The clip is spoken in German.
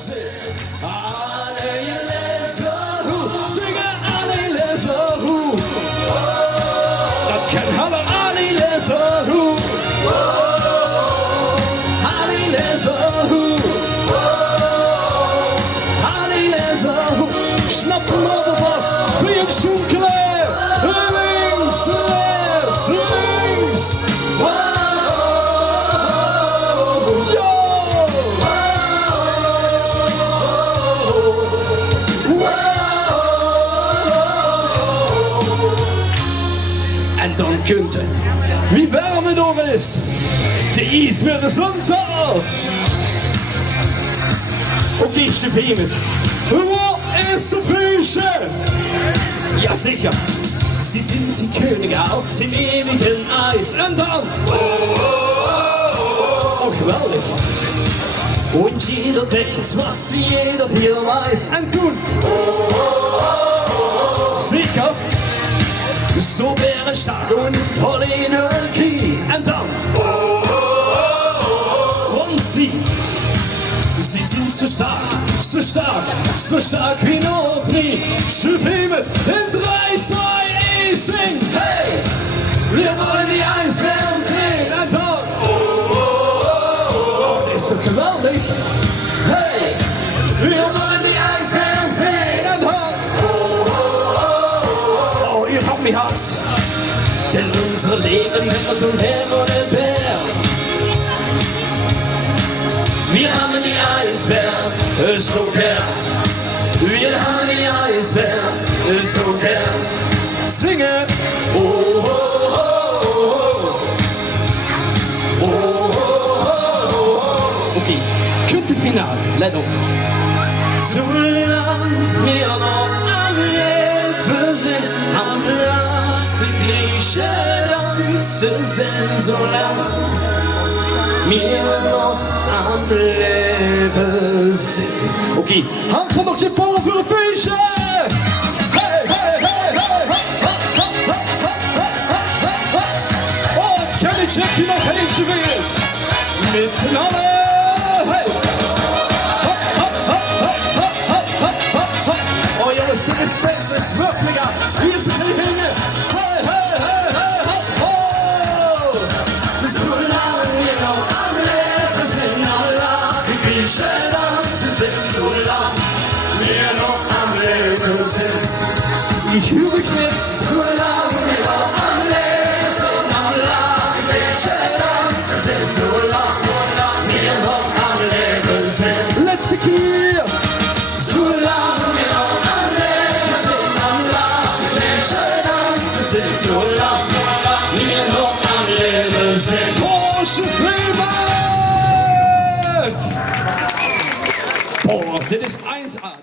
musik. Alle Leser, singe alle Leser, das kennt alle Leser, alle Leser, snabbt en overvast, wie een zoekelaar, links, rechts, links, En dan kunt u, wie warm door is, de is weer de zondag. Och die 25. Wo ist der Fische? Ja sicher, sie sind die Könige auf dem ewigen Eis. Und dann, oh gewaltig. Und jeder denkt, was jeder hier weiß. Und tun, sicher, so wäre stark und voll Energie. Und dann, und sie sind so stark wie noch nie. Schwimmet in 3, 2, 1, sing, hey! Wir wollen die Eisbären sehen, ein Tag. Ist doch gewaltig. Hey! Wir wollen die Eisbären sehen, ein Tag. Oh, ihr habt mich Herz. Denn unser Leben wird so her ohne Bär. Wir haben die Eisbären, so gern. Wir haben die Eisbären, so gern. Singe, oh, oh, oh, oh, oh, oh, oh. Okay, Finale, let up. Solange wir noch am Leben sind, am Lachfliege Danzen sind, solange wir noch am Leben sind. Okay, Hand van nog je pollen voor de feestje! Hey, hey, hey, hey, hey, oh, jetzt kann ich Jackie noch eentje weer. Mit z'n allen, hey! Oh jongens, dit is fest, is wirklich ab. Hier ist es die Hänge. Hey, hey, hey, hey, hey, oh! Das ist so lange wir noch am Leben sind, wie schön sie sind, so lang wir noch am Leben sind. Ich höre mich nicht, so lang wir noch am Leben sind, am Lachen, wie schön sie sind, so lang wir noch am Leben sind. Letzte Kiel, so lang wir noch am Leben sind, am Lachen, wie schön sie sind, so lang wir noch am Leben sind. Porsche Filmet! Oh, dit is 1A.